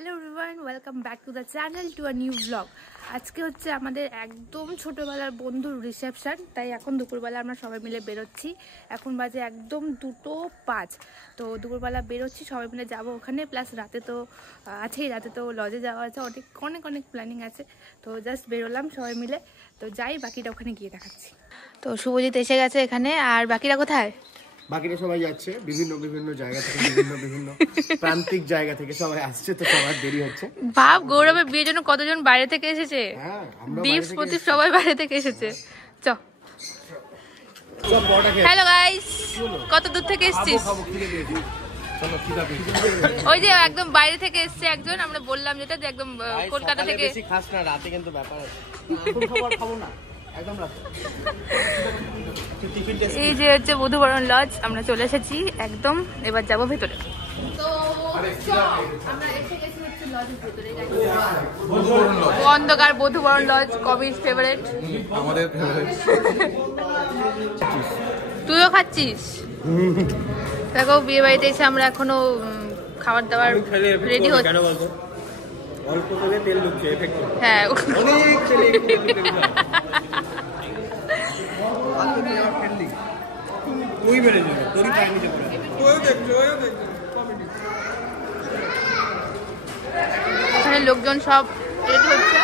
Hello everyone, welcome back to the channel to a new blog. আজকে হচ্ছে আমাদের একদম ছোটোবেলার বন্ধুর রিসেপশন, তাই এখন দুপুরবেলা আমরা সবাই মিলে বেরোচ্ছি। এখন বাজে একদম 2:05। তো দুপুরবেলা বেরোচ্ছি, সবাই মিলে যাব ওখানে। প্লাস রাতে তো আছেই, রাতে তো লজে যাওয়া আছে, অনেক অনেক প্ল্যানিং আছে। তো জাস্ট বেরোলাম সবাই মিলে, তো যাই, বাকিটা ওখানে গিয়ে দেখাচ্ছি। তো শুভজিৎ এসে গেছে এখানে, আর বাকিরা কোথায়? বাকিরা সবাই যাচ্ছে বিভিন্ন জায়গা থেকে, বিভিন্ন প্রান্তিক জায়গা থেকে সবাই আসছে, তো সবার দেরি হচ্ছে। ভাব, গৌরবের বিয়ের জন্য কতজন বাইরে থেকে এসেছে। দীপ প্রদীপ সবাই বাইরে থেকে এসেছে। চ হ্যালো গাইস, কত দূর থেকে এসেছিস? ওই যে একদম বাইরে থেকে এসেছে একজন, আমরা বললাম যেটা যে একদম কলকাতা থেকে। বেশি খাস না, রাতে কিন্তু ব্যাপার আছে, খাবো না একদম রাতে। এই যে হচ্ছে বধুবরণ লজ, আমরা চলে এসেছি একদম, এবার যাবো ভেতরে। তো আমরা এসে গেছি হচ্ছে লজের ভেতরে। অন্ধকার বধুবরণ লজ, কবির ফেভারিট, আমাদের ফেভারিট। তুইও খাচ্ছিস? দেখো বিয়ে বাড়িতে এসে আমরা এখনো খাবার দাবার রেডি হচ্ছে। অল্প করে তেল ঢুকছে, এফেক্ট করছে। হ্যাঁ, অনেক তেল তুই বেড়ে যাবে, তোরই পাই নিতে পারে। ওইও দেখছো। এখানে লোকজন সব রেডি হচ্ছে,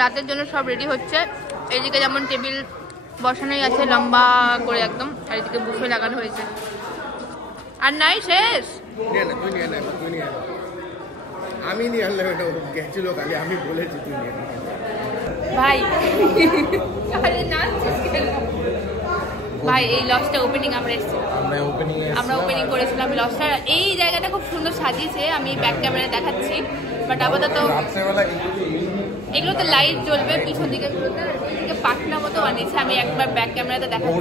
রাতের জন্য সব রেডি হচ্ছে। এইদিকে যেমন টেবিল বসানোই আছে লম্বা করে একদম, আর এদিকে বুফে লাগানো হয়েছে। আর নাই শেষ। আমি নিয়ে আনলাম, এটা গেছিল কালি, আমি বলেছি তুই নিয়ে ভাই। ভাই এই লজটা ওপেনিং আমরা ওপেনিং করেছিলাম লজটা। এই জায়গাটা খুব সুন্দর সাজিয়েছে, আমি ব্যাক ক্যামেরায় দেখাচ্ছি। বাট আপাতত এগুলো তো লাইট জ্বলবে পিছন দিকে, এদিকে পাখনা মতো বানিয়েছে। আমি একবার ব্যাক ক্যামেরাতে দেখাচ্ছি।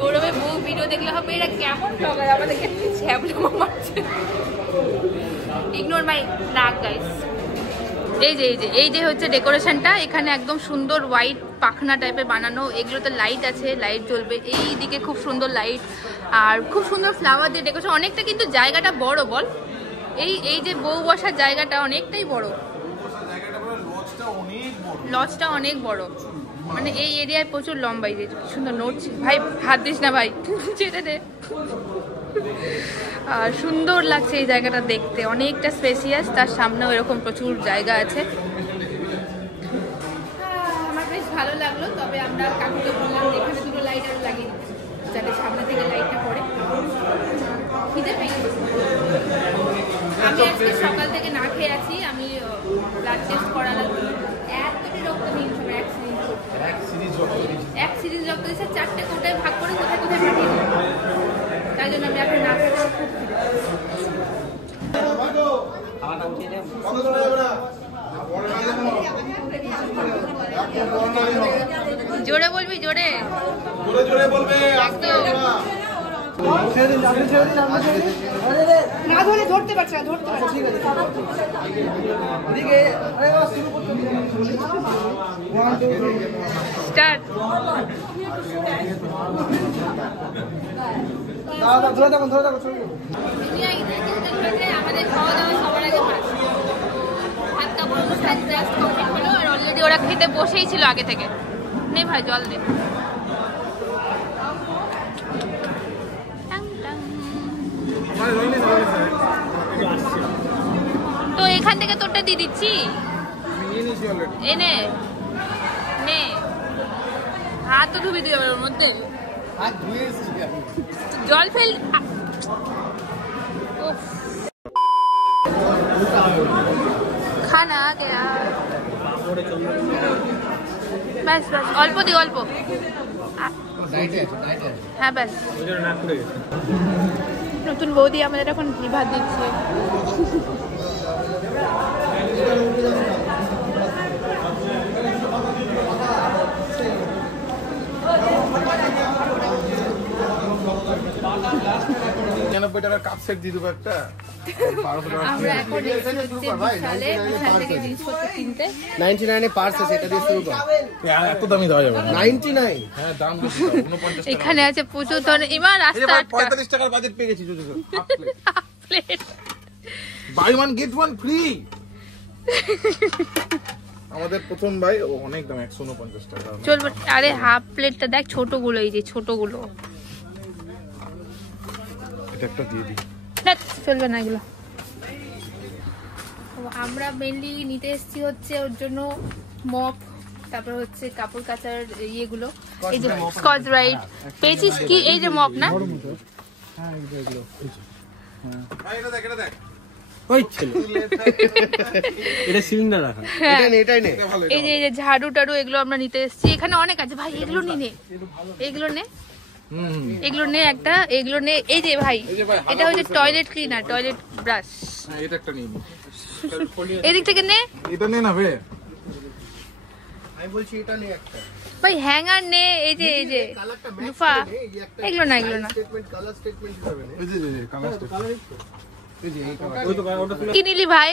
গৌরবের বউ ভিডিও দেখলে হবে এরা কেমন ব্লগার, আমাদেরকে ছ্যাবলা মারছে। ইগনোর মাই নাক গাইস। এই যে হচ্ছে ডেকোরেশনটা, এখানে একদম সুন্দর হোয়াইট পাখনা টাইপের বানানো। এগুলোতে লাইট আছে, লাইট জ্বলবে। এই দিকে খুব সুন্দর লাইট আর খুব সুন্দর ফ্লাওয়ার দিয়ে ডেকোরেশন। অনেকটা কিন্তু জায়গাটা বড়, বল। এই যে বউ বসার জায়গাটা অনেকটাই বড়, লজটা অনেক বড়, মানে এই এরিয়ায় প্রচুর লম্বা। এই যে সুন্দর নোট, ভাই হাত দিস না ভাই, ছেড়ে দে। আর সুন্দর লাগছে এই জায়গাটা দেখতে, অনেকটা স্পেসিয়াস। তার সামনেও এরকম প্রচুর জায়গা আছে। আমার বেশ ভালো লাগলো। তবে আমরা কাকুকে বললাম এখানে দুটো লাইট আরো লাগিয়ে দিচ্ছি, যাতে সামনে থেকে লাইটটা পড়ে। খিদে পেয়ে গেছে। আমি আজকে সকাল থেকে না খেয়ে আছি। আমি ব্লাড টেস্ট করালাম, এতটি রক্ত নিয়ে এক সিরিজ রক্ত দিচ্ছে। 4টে কোটায় ভাগ করে কোথায় কোথায় পাঠিয়ে দিল। তাই জন্য আমি এখন না খেয়ে খুব জোরে বলবি, জোরে বলবে। না ধরে ধরতে পারছে না, ধরতে পারছে। স্টার্ট। আমাদের খাওয়া দাওয়া সবার আগে ভাত কাপড় হলো, আর অলরেডি ওরা খেতে বসেই ছিল আগে থেকে। নে ভাই জল দে। তো এখান থেকে তোরটা দিয়ে দিচ্ছি, এনে নে। হাত তো ধুবি দিয়ে ওর মধ্যে জল ফেল। খানা ব্যাস ব্যাস, অল্প দি, অল্প। হ্যাঁ ব্যাস। নতুন বৌদি আমাদের এখন ঘি ভাত দিচ্ছে। 99 টাকার কাপ সেট দিয়ে দেবো একটা। 1200 টাকা। আমরা এখন এসেছি হচ্ছে বিশালে, বিশাল থেকে জিনিসপত্র কিনতে। 99 এ পার্স আছে, এটা দিয়ে শুরু কর। এত দামি দেওয়া যাবে না। 99 হ্যাঁ দাম বেশি দাও, 49 টাকা। এখানে আছে প্রচুর ধরনের, ইমা এই যে রাস্তা ভাই আটকা 45 টাকার বাজেট পেয়ে গেছি জুজু। Plate. Buy one get one free. আমাদের প্রথম ভাই অনেক দাম 149 টাকা। চলবে। আরে হাফ প্লেটটা দেখ, ছোটগুলো, এই যে ছোটগুলো। এটা একটা দিয়ে দিই। না, চলবে না এগুলো। তো আমরা মেনলি নিতে এসেছি হচ্ছে ওর জন্য মপ, তারপর হচ্ছে কাপড় কাচার ইয়েগুলো, এই যে স্কচ ব্রাইট পেয়েছিস কি, এই যে মপ না, ভাই এটা দেখ, এটা দেখ। ওই ছেলে এটা সিলিন্ডার রাখা, হ্যাঁ, এটাই নে এটা ভালো। এই যে ঝাড়ু টাড়ু এগুলো আমরা নিতে এসেছি। এখানে অনেক আছে ভাই, এগুলো নিয়ে নে, এগুলো নে, এগুলো নে একটা, এগুলো নে। এই যে ভাই, এই যে ভাই, এটা হচ্ছে টয়লেট ক্লিনার, টয়লেট ব্রাশ। হ্যাঁ এটা একটা নিয়ে নি। এদিক থেকে নে এটা নে না বে। আমি বলছি এটা নে একটা। ভাই, হ্যাঙ্গার নে, এই যে কালারটা ম্যাচ লুফা, করে নে, এই যে একটা এগুলো না, এগুলো না। স্টেটমেন্ট, কালার স্টেটমেন্ট হিসেবে নে। এই যে কালারটা। এই যে এই কালার। কি নিলি ভাই,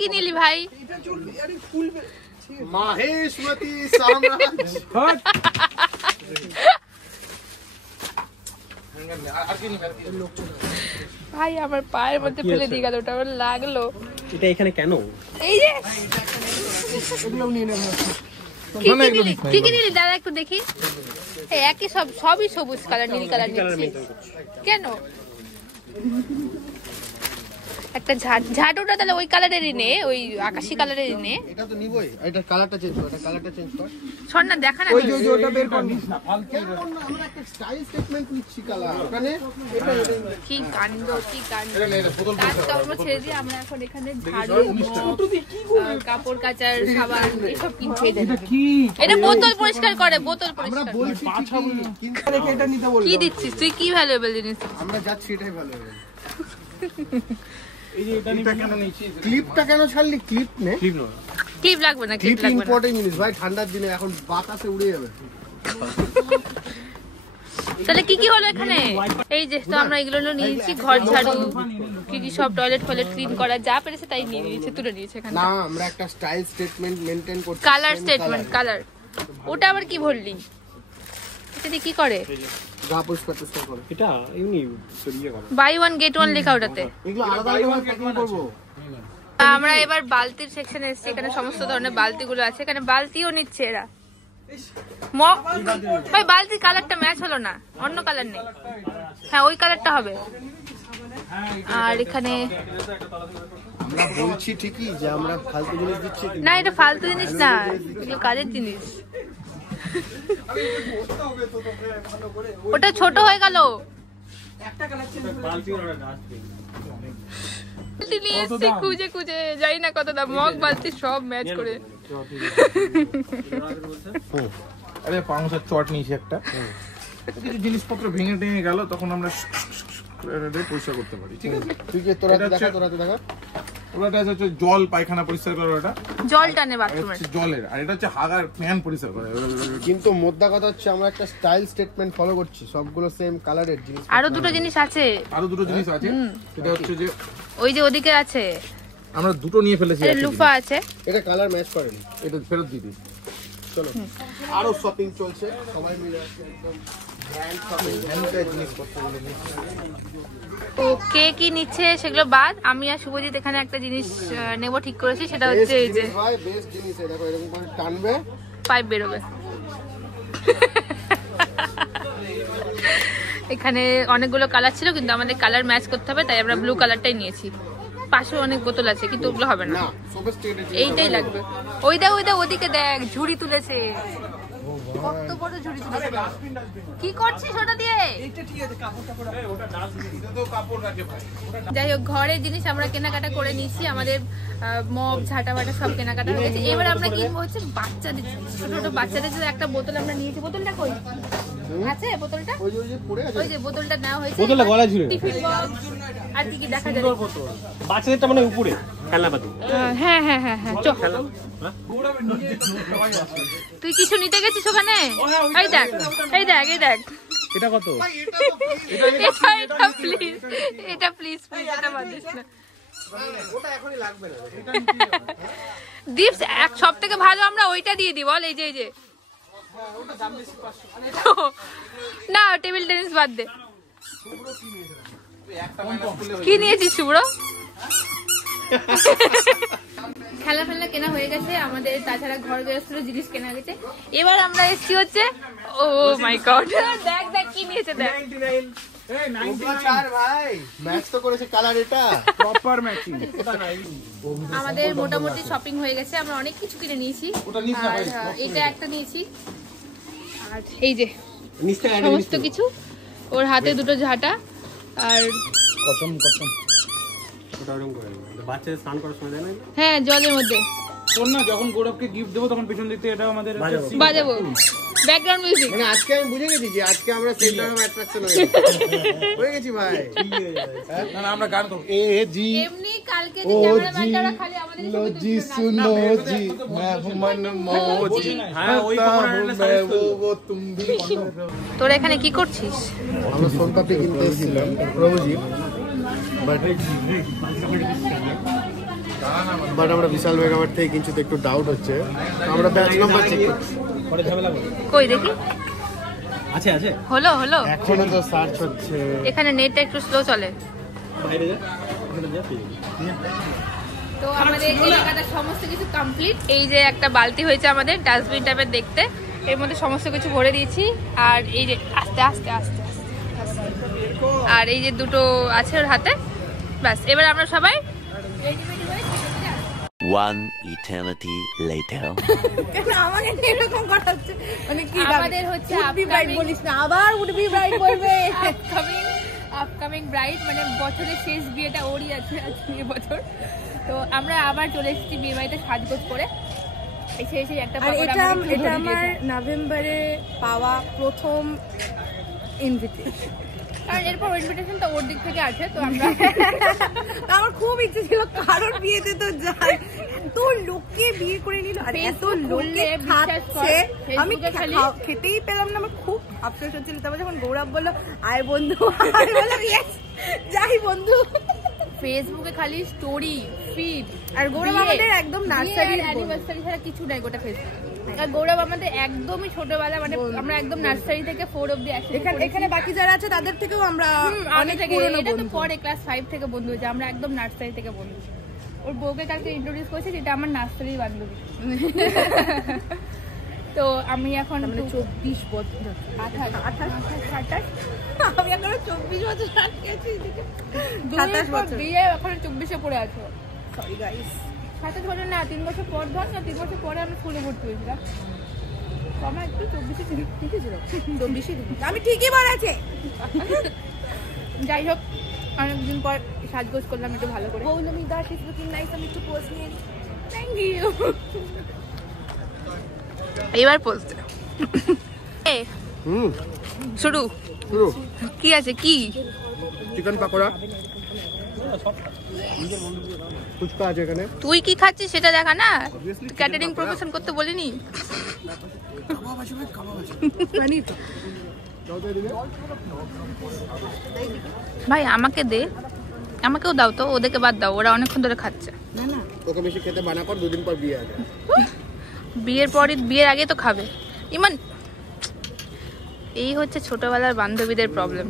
কি নিলি ভাই? মাহেশমতি সাম্রাজ্য। আর কি নিবে? ভাই আমার পায়ের মধ্যে ফেলে দিয়ে গেল, ওটা আমার লাগলো। এটা এখানে কেন? এই যে এগুলো নিয়ে নে ভাই। কি নিলি দাদা, একটু দেখি। এই একই সবই সবুজ কালার, নীল কালার নিচ্ছি কেন? একটা ঝাড়ুটা তাহলে ওই কালারেরই নে, ওই আকাশি কালারেরই নে। এটা তো নিবই, এটা কালারটা চেঞ্জ কর, এটা কালারটা চেঞ্জ কর। শোন না, দেখা না, ওই যে ওটা বের কর নিস না ফালতু। কেন না, আমরা একটা স্টাইল স্টেটমেন্ট নিচ্ছি কালার। ওখানে এটা কি কাণ্ড, কি কাণ্ড। এটা নে, এটা বোতল কাজ কর্ম ছেড়ে দিয়ে আমরা এখন এখানে ঝাড়ু, কাপড় কাচার, সাবান এসব কিনছি। এটা বোতল পরিষ্কার করে, বোতল আমরা পরিষ্কার। বলছি ঠিকই, কিন্তু এটা নিতে বললাম। কি দিচ্ছিস তুই, কি ভ্যালুয়েবল জিনিস? আমরা যাচ্ছি, এটাই ভালো হবে। এই যে এটা কেন নিছিস? ক্লিপটা কেন ছাড়লি? ক্লিপ নে। ক্লিপ লাগবে না, ক্লিপ ক্লিপ লাগবে না। ইম্পর্টেন্ট জিনিস ভাই, ঠান্ডার দিনে এখন বাতাসে উড়ে যাবে। তাহলে কি হলো এখানে? এই যে তো আমরা এগুলো নিয়েছি, ঘর ঝাড়ু, কি সব টয়লেট ফয়লেট ক্লিন করা যা পেরেছে তাই নিয়ে নিয়েছে, তুলে নিয়েছে এখানে। না, আমরা একটা স্টাইল স্টেটমেন্ট মেইনটেইন করছি। Colour statement, colour. ওটা আবার কি ভরলি? এটা দিয়ে কি করে? গা পরিষ্কার টেস্ট করে। এটা এমনি ইয়ে করে। বাই ওয়ান গেট ওয়ান লেখা ওটাতে। এগুলো আলাদা আলাদা প্যাকিং করব। আমরা এবার বালতির সেকশনে এসেছি, এখানে সমস্ত ধরনের বালতিগুলো আছে, এখানে বালতিও নিচ্ছে এরা। ভাই বালতির কালারটা ম্যাচ হলো না, অন্য কালার নেই। হ্যাঁ ওই কালারটা হবে। আর এখানে আমরা বলছি ঠিকই যে আমরা ফালতু জিনিস দিচ্ছি, না, এটা ফালতু জিনিস না, এগুলো কাজের জিনিস। ওটা ছোট হয়ে গেল। খুঁজে খুঁজে যাই না কত দাম, মগ বালতি সব ম্যাচ করে। আরে পাউসার চট নিয়েছি একটা। কিছু জিনিসপত্র ভেঙে টেঙে গেল, তখন আমরা পরিষ্কার করতে পারি। ঠিক আছে, তুই যে তোরা দেখা ওটা হচ্ছে জল পায়খানা পরিষ্কার করে, ওটা জল টানে বাথরুমের জলের। আর এটা হচ্ছে হাগার ফ্যান পরিষ্কার করে। কিন্তু মোদ্দা কথা হচ্ছে আমরা একটা স্টাইল স্টেটমেন্ট ফলো করছি, সবগুলো সেম কালারের জিনিস। আরো দুটো জিনিস আছে, আরো দুটো জিনিস আছে। এটা হচ্ছে যে ওই যে ওদিকে আছে, আমরা দুটো নিয়ে ফেলেছি। লুফা আছে, এটা কালার ম্যাচ করেনি, এটা ফেরত দিয়ে দিই। চলো আরো শপিং চলছে, সবাই মিলে একদম ব্র্যান্ড শপিং, ব্র্যান্ডের জিনিসপত্রগুলো নিচ্ছি। তো কে কি নিচ্ছে সেগুলো বাদ, আমি আর শুভজিৎ এখানে একটা জিনিস নেব ঠিক করেছি, সেটা হচ্ছে এই যে ভাই বেস্ট জিনিস, দেখো এরকম করে টানবে পাইপ বেরোবে। এখানে অনেকগুলো কালার ছিল, কিন্তু আমাদের কালার ম্যাচ করতে হবে, তাই আমরা ব্লু কালারটাই নিয়েছি। পাশে অনেক বোতল আছে, কিন্তু ওগুলো হবে না, না সোফিস্টিকেটেড এইটাই লাগবে। ওই দেখ ওদিকে দেখ, ঝুড়ি তুলেছে, কত বড় ঝুড়ি তুলেছে। কি করছিস ওটা দিয়ে? যাই হোক, ঘরের জিনিস আমরা কেনাকাটা করে নিচ্ছি, আমাদের মগ ঝাঁটা বাটা সব কেনাকাটা হয়ে গেছে। এবার আমরা কিনবো হচ্ছে বাচ্চাদের, ছোট ছোট বাচ্চাদের জন্য একটা বোতল আমরা নিয়েছি। বোতলটা কই আছে? বোতলটা ওই যে বোতলটা নেওয়া হয়েছে, বোতলটা গলায় ঝুলে, টিফিন বক্স আর কি কি দেখা যায়। বাচ্চাদেরটা মানে উপরে খেলনা পাতি। হ্যাঁ হ্যাঁ হ্যাঁ হ্যাঁ, চল। তুই কিছু নিতে গেছিস ওখানে? এই দেখ এই দেখ এই দেখ, এটা কত? এটা প্লিজ এটা বাদ দিস না। ওটা এখনই লাগবে না। দীপস এক সব থেকে ভালো আমরা ওইটা দিয়ে দিই বল, এই যে না টেবিল টেনিস বাদ দে। কি নিয়েছিস শুভ্র? খেলা ফেলা কেনা হয়ে গেছে আমাদের, তাছাড়া ঘর গৃহস্থের জিনিস কেনা গেছে। এবার আমরা এসছি হচ্ছে ও মাই গড, দেখ দেখ কি নিয়েছে দেখ। আমাদের মোটামুটি শপিং হয়ে গেছে, আমরা অনেক কিছু কিনে নিয়েছি। আর এটা একটা নিয়েছি, আর এই যে সমস্ত কিছু, ওর হাতে দুটো ঝাঁটা আর হ্যাঁ জলের মধ্যে যখন গৌরবকে গিফট দেবো তখন পিছন দিক থেকে এটা আমাদের বাজাবো ব্যাকগ্রাউন্ড মিউজিক। মানে আজকে আমি বুঝে গেছি যে আজকে আমরা সেন্টার অফ অ্যাট্রাকশন হয়ে গেছি ভাই। না আমরা গান করব। এমনি কালকে যে ক্যামেরাম্যানরা খালি আমাদের জি সুনো জি मैं मन मोजी হ্যাঁ ওই वो तुम भी। তোরা এখানে কি করছিস? আমরা সোনপাপড়ি কিনতে এসেছিলাম প্রভুজি, বাট আমরা বিশাল মেগামার্ট থেকে কিনছি তো একটু ডাউট হচ্ছে, আমরা ব্যাচ নাম্বার চেক করছি। কই দেখি হলো এখনো তো সার্চ হচ্ছে। এখানে নেটটা একটু স্লো চলে। তো আমাদের কেনাকাটা সমস্ত কিছু কমপ্লিট। এই যে একটা বালতি হয়েছে আমাদের ডাস্টবিন টাইপের দেখতে, এর মধ্যে সমস্ত কিছু ভরে দিয়েছি। আর এই যে আস্তে আস্তে আস্তে আস্তে, আর এই যে দুটো আছে ওর হাতে, ব্যাস এবার আমরা সবাই One eternity later. আমাদের এরকম করা হচ্ছে, মানে কি আমাদের হচ্ছে উডবি ব্রাইড বলিস না, আবার উডবি ব্রাইড বলবে। আপকামিং ব্রাইড মানে বছরের শেষ বিয়েটা ওরই আছে আজকে বছর। তো আমরা আবার চলে এসেছি বিয়ে বাড়িতে সাজগোজ করে। এসে একটা এটা আমার নভেম্বরে পাওয়া প্রথম ইনভিটেশন, কারণ এরপর ইনভিটেশনটা ওর দিক থেকে আছে। তো আমরা আমার খুব ইচ্ছে ছিল, কারণ বিয়েতে তো যাই, এত লোককে বিয়ে করে নিল আর এত লোকে খাচ্ছে, আমি খেতেই পেলাম না। আমার খুব আফসোস হচ্ছিল। তারপর যখন গৌরব বললো আয় বন্ধু, আমি বললাম যাই বন্ধু। ফেসবুকে খালি স্টোরি ফিড, আর গৌরব আমাদের একদম নার্সারি অ্যানিভার্সারি ছাড়া কিছু নাই গোটা ফেসবুকে। আর গৌরব আমাদের একদমই ছোটবেলা, মানে আমরা একদম নার্সারি থেকে 4 অবধি এখানে বাকি যারা আছে তাদের থেকেও আমরা অনেক পুরনো বন্ধু। পরে ক্লাস 5 থেকে বন্ধু হয়েছে, আমরা একদম নার্সারি থেকে বন্ধু। ওর বউকে কালকে ইন্ট্রোডিউস করেছি, যেটা আমার নার্সারি বান্ধবী। তো আমি এখন 24 বছর, 28 আমি এখন 24 বছর আটকেছি, 27 বছর বিয়ে, এখন 24-এ পড়ে আছো। সরি গাইস, 27 বছর না, 3 বছর পর ধর না, 3 বছর পরে আমি স্কুলে ভর্তি হয়েছিলাম। আমার একটু 24-এ ছিল, ঠিকই ছিল 24 আমি ঠিকই বলেছি। যাই হোক, অনেকদিন পর সাজগোজ করলাম একটু ভালো করে। Poulami Das is looking nice, আমি একটু পোজ নিয়ে নিই। Thank you. এবার পোজ দে। শুরু কি আছে? কি চিকেন পাকোড়া, ফুচকা আছে এখানে। তুই কি খাচ্ছিস সেটা দেখা না, ক্যাটারিং প্রফেশন করতে বলিনি। ভাই আমাকে দে, আমাকেও দাও তো, ওদেরকে বাদ দাও, ওরা অনেকক্ষণ ধরে খাচ্ছে। না না তোকে বেশি খেতে বানা কর, 2 দিন পর বিয়ে আছে। বিয়ের পরে, বিয়ের আগে তো খাবে। ইমান, এই হচ্ছে ছোটবেলার বান্ধবীদের প্রবলেম।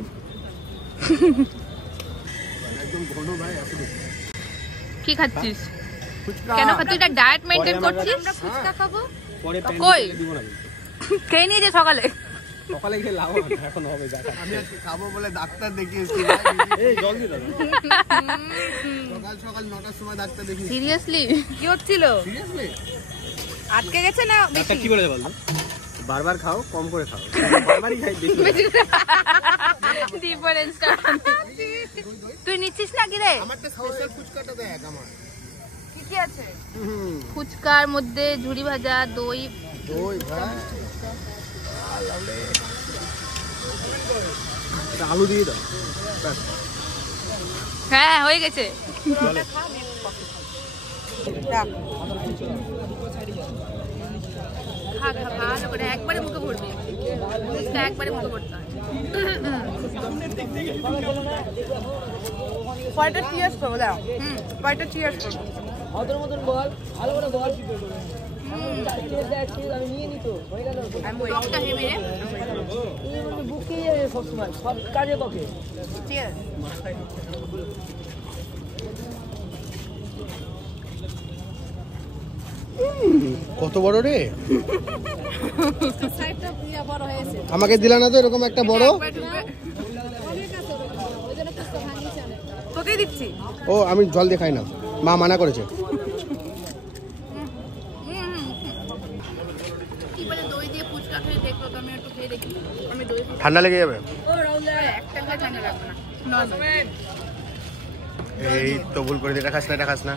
কি খাচ্ছিস? কেন খাচ্ছিস? এটা ডায়েট মেইনটেইন করছিস? আমরা ফুচকা খাবো। কই খেয়ে নিয়েছে সকালে? সকালে খেয়ে লাভ হবে, এখন হবে দেখা। আমি আজকে খাবো বলে ডাক্তার দেখিয়েছি। এই জল দিয়ে দাও। সকাল 9টার সময় ডাক্তার দেখিয়েছি। সিরিয়াসলি কি হচ্ছিল? সিরিয়াসলি আটকে গেছে না বেশি? কি বলে বলতো, বারবার খাও, কম করে খাও। বারবারই খাই বেশি। ডিফারেন্সটা তুই নিচ্ছিস না কি রে? আমারটা স্পেশাল ফুচকাটা দেখ আমার। কি কি আছে? ফুচকার মধ্যে ঝুরি ভাজা, দই, দই ভাই, আলু দিয়ে দাও। হ্যাঁ হয়ে গেছে। খা খা ভালো করে, একবারে মুখে ভরবি, ফুচকা একবারে মুখে ভরতে হয়। কয়টা চিয়ার্স করবো দাও? কয়টা চিয়ার্স করবো? অতর মতন বল, ভালো করে বল। আমি নিয়ে নিত হয়ে গেল। টকটা হেভি রে। এই মানে বুকে সবসময় সব কাজে বকে। চিয়ার্স। কত বড় রে, আমাকে দিলা না তো এরকম একটা বড়। তোকেই দিচ্ছি। ও আমি জল দিয়ে খাই না, মা মানা করেছে। কি বলে দই দিয়ে ফুচকা খেয়ে দেখলো তো, আমি একটু খেয়ে দেখি। আমি দই ঠান্ডা লেগে যাবে। একটা খেয়ে ঠান্ডা লাগবে না। এই তো ভুল করে এটা খাস না, এটা খাস না।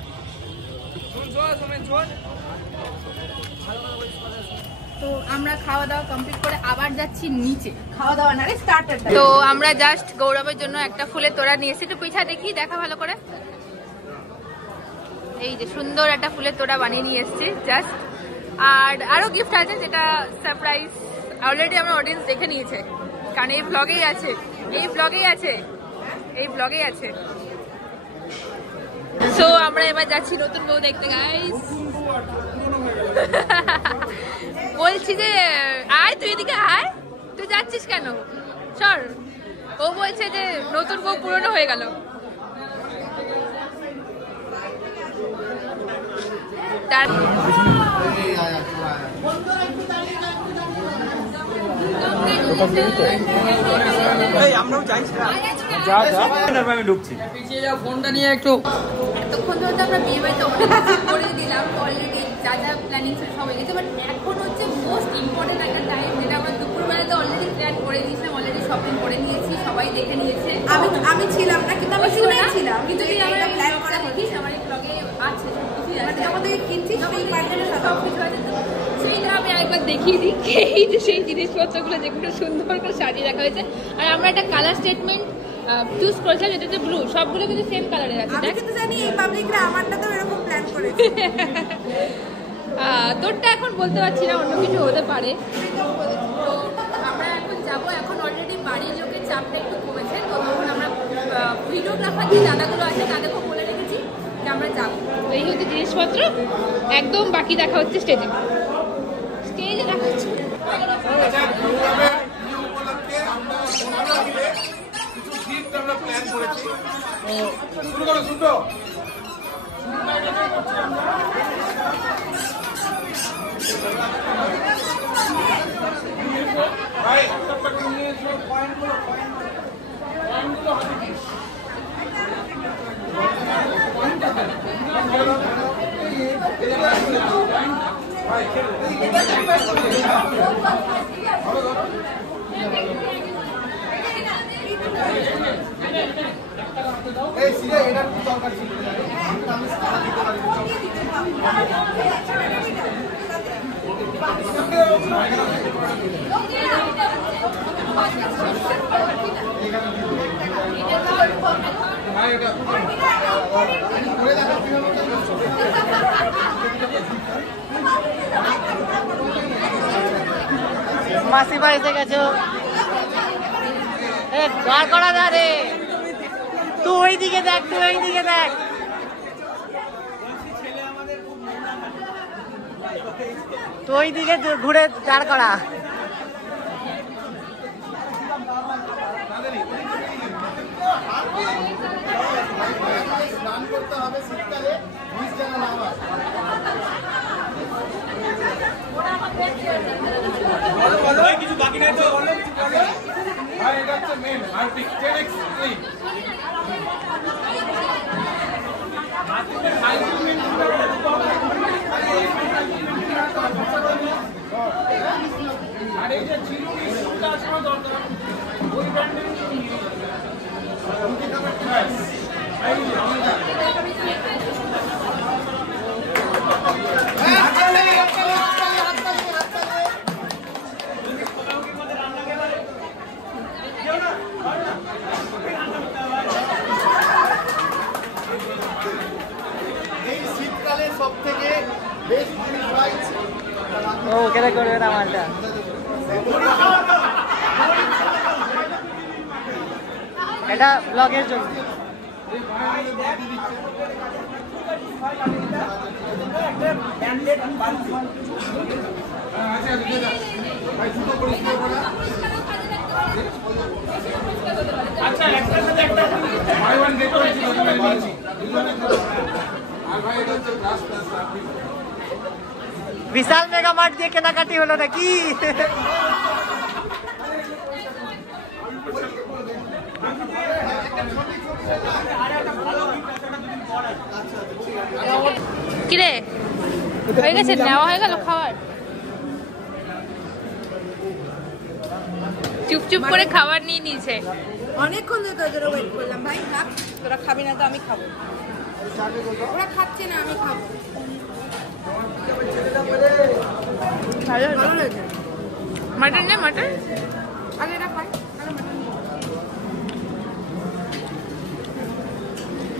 তো আমরা খাওয়া দাওয়া কমপ্লিট করে আবার যাচ্ছি নিচে। খাওয়া দাওয়া না রে, স্টার্টার। তো আমরা জাস্ট গৌরবের জন্য একটা ফুলের তোড়া নিয়ে এসেছি। একটু পিঠা দেখি, দেখা ভালো করে। এই যে সুন্দর একটা ফুলের তোড়া বানিয়ে নিয়ে এসেছি জাস্ট। আর আরো গিফট আছে যেটা সারপ্রাইজ, অলরেডি আমার অডিয়েন্স দেখে নিয়েছে, কারণ এই ব্লগেই আছে, এই ব্লগেই আছে, এই ব্লগেই আছে। সো আমরা এবার যাচ্ছি নতুন বউ দেখতে গাইস। বলছি যে আয়, তুই এদিকে আয়, তুই যাচ্ছিস কেন? সর। ও বলছে যে নতুন বউ পুরনো হয়ে গেল। তার আমি ঢুকছি। ফোনটা নিয়ে একটু এতক্ষণ ধরে আমরা বিয়ে বাড়িতে অনেক করে দিলাম, অলরেডি যা যা প্ল্যানিং ছিল সব হয়ে গেছে, বাট এখন হচ্ছে মোস্ট ইম্পর্টেন্ট একটা টাইম, যেটা আমরা দুপুরবেলাতে অলরেডি প্ল্যান করে দিয়েছিলাম, অলরেডি শপিং করে নিয়েছি, সবাই দেখে নিয়েছে। আমি ছিলাম না, কিন্তু আমি শুনেছিলাম। কিন্তু তুই আমরা প্ল্যান করা দেখিস, আমার এই ব্লগে আছে সবকিছু আছে। যখন থেকে কিনছিস সেই প্যান্ডেলের সাথে সব কিছু আছে। তো সেইটা আমি আরেকবার দেখিয়ে দিই, এই যে সেই জিনিসপত্রগুলো যেগুলো সুন্দর করে সাজিয়ে রাখা হয়েছে। আর আমরা একটা কালার স্টেটমেন্ট চুজ করেছিলাম, যেটাতে ব্লু, সবগুলো কিন্তু সেম কালারের আছে। আমি কিন্তু জানি এই পাবলিকরা আমারটা তো এরকম প্ল্যান করেছে। তোরটা এখন বলতে পারছি না, অন্য কিছু হতে পারে। তো আমরা এখন যাবো, এখন অলরেডি বাড়ির লোকের চাপটা একটু কমেছে, তো তখন আমরা ভিডিওগ্রাফার যে দাদাগুলো আছে তাদেরকেও বলে রেখেছি যে আমরা যাবো। তো এই হচ্ছে জিনিসপত্র, একদম বাকি দেখা হচ্ছে স্টেজে। স্টেজে দেখা হচ্ছে। আমরা প্ল্যান করেছি, তো শুরু করো, শুরু করো। ভাই একটা নিয়ে এসো, পয়েন্টগুলো হাতে দিন। ভাই এই সিরে এটা কি দরকার ছিল? আমি সারা দিতে পারি। মাসিমা এসে গেছো, দাঁড় করা না রে, তুই ওই দিকে দেখ, তুই ওই দিকে দেখ। তুই ওই দিকে ঘুরে দাঁড় করা। স্নান করতে হবে শীতকালে, কিছু বাকি নাই তো? ভাই এটা হচ্ছে মেন আর্টিক 10x ক্লিন। আর এই যে চিরুনি সুতা আসলে দরকার, ওই ব্র্যান্ডের শীতকালে সব থেকে বেস্ট জিনিস হয় ও কেন করবে না আমারটা? এটা ব্লগের জন্য। বিশাল মেগা মার্ট দিয়ে কেনাকাটি হলো নাকি? কিরে হয়ে গেছে, নেওয়া হয়ে গেল খাবার? চুপচুপ করে খাবার নিয়ে নিয়েছে। অনেকক্ষণ ধরে তোদের ওয়েট করলাম ভাই। থাক, তোরা খাবি না তো আমি খাবো। ওরা খাচ্ছে না, আমি খাবো। ভালো ভালো হয়েছে। মাটন নে, মাটন আগে এটা খাই, আগে মাটন নিই।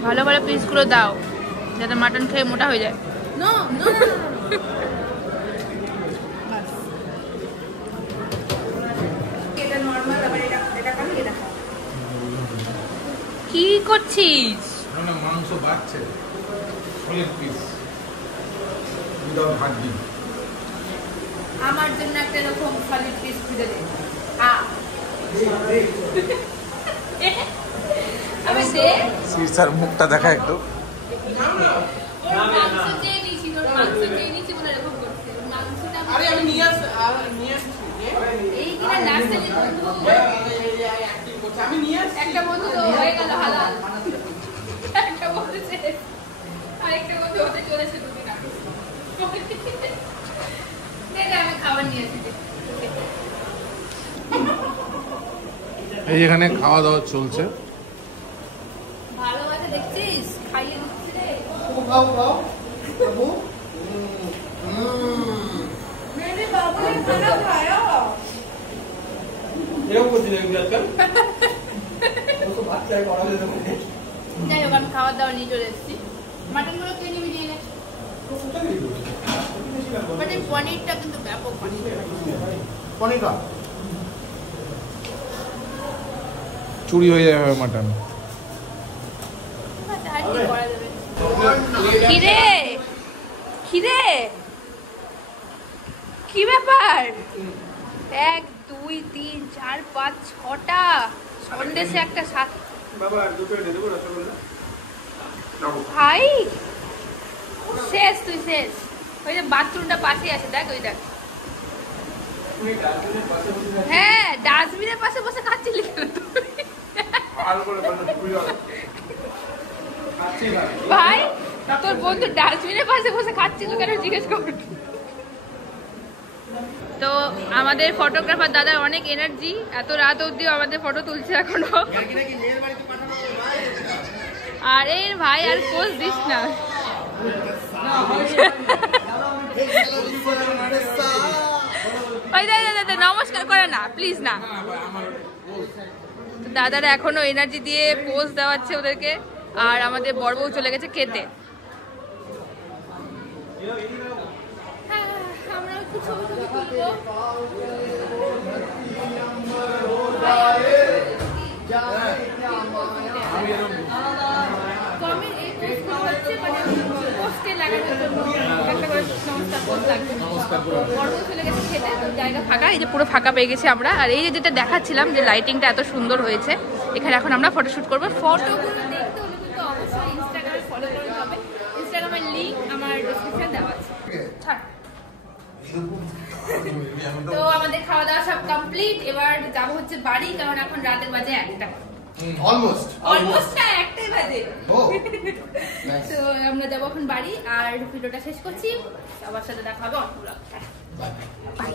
ভালো ভালো পিসগুলো দাও যাতে মাটন খেয়ে মোটা হয়ে যায়। নো নো এটা নরমাল, আবার এটা খাবি, এটা খাও। কি করছিস? মানে মাংস বাড়ছে সলিড পিস উইদাউট হাড্ডি। আমার জন্য একটা এরকম সলিড পিস খুঁজে দে। আমি দে সিরসার মুখটা দেখা একটু। মাংস চেয়ে নিয়েছি, তোর মাংস চেয়ে নিয়েছি বলে এরকম করছে। মাংসটা আরে আমি নিয়ে আসছি। এই কিনা লাস্টে আমি নিয়ে আসছি। একটা বন্ধু তো হয়ে গেল হালাল, একটা বন্ধু শেষ, আরেকটা বন্ধু হতে চলেছে দুদিন আগে। আমি খাবার নিয়ে আসি। এই এখানে খাওয়া দাওয়া চলছে। ভালোবাসা দেখছিস, খাইয়ে দিচ্ছি রে। मेरे बाबू ने खाना खाया। যাই হোক, আমি খাবার দাবার নিয়ে চলে এসেছি। মাটন গুলো কে নিবি নিয়ে নে। বাট এই পনিরটা কিন্তু ব্যাপক পনির চুরি হয়ে যাবে মাটন। কিরে কিরে কি ব্যাপার? 1 2 3 4 5 6টা সন্দেশে একটা সাত। ভাই শেষ, তুই শেষ। ওই যে বাথরুমটা পাশে আছে, দেখ ওই দেখ। হ্যাঁ, ডাস্টবিনের পাশে বসে খাচ্ছিলি কেন তুই? ভাই তোর বন্ধু ডাস্টবিনের পাশে বসে খাচ্ছিল কেন জিজ্ঞেস কর। তো আমাদের ফটোগ্রাফার দাদার অনেক এনার্জি, এত রাত অবধি আমাদের ফটো তুলছে এখনো। আরে ভাই আর পোজ দিস না। নমস্কার করে না প্লিজ না। দাদারা এখনো এনার্জি দিয়ে পোজ দেওয়াচ্ছে ওদেরকে, আর আমাদের বড় বউ চলে গেছে খেতে। আমরা একটু ছবি ছবি তুলবো। জায়গা ফাঁকা, এই যে পুরো ফাঁকা পেয়ে গেছি আমরা। আর এই যে যেটা দেখাচ্ছিলাম যে লাইটিংটা এত সুন্দর হয়েছে, এখানে এখন আমরা ফটোশুট করবো। ফটোগুলো দেখতে হলে কিন্তু অবশ্যই ইনস্টাগ্রামে ফলো করতে হবে। ইনস্টাগ্রামের লিঙ্ক আমার ডেসক্রিপশনে দেওয়া আছে। তো আমাদের খাওয়া দাওয়া সব কমপ্লিট, এবার যাবো হচ্ছে বাড়ি, কারণ এখন রাতের বাজে 1টা। অলমোস্ট না, 1টাই বাজে। তো আমরা যাবো এখন বাড়ি, আর ভিডিওটা শেষ করছি। সবার সাথে দেখা হবে অন্য ব্লগে। বাই।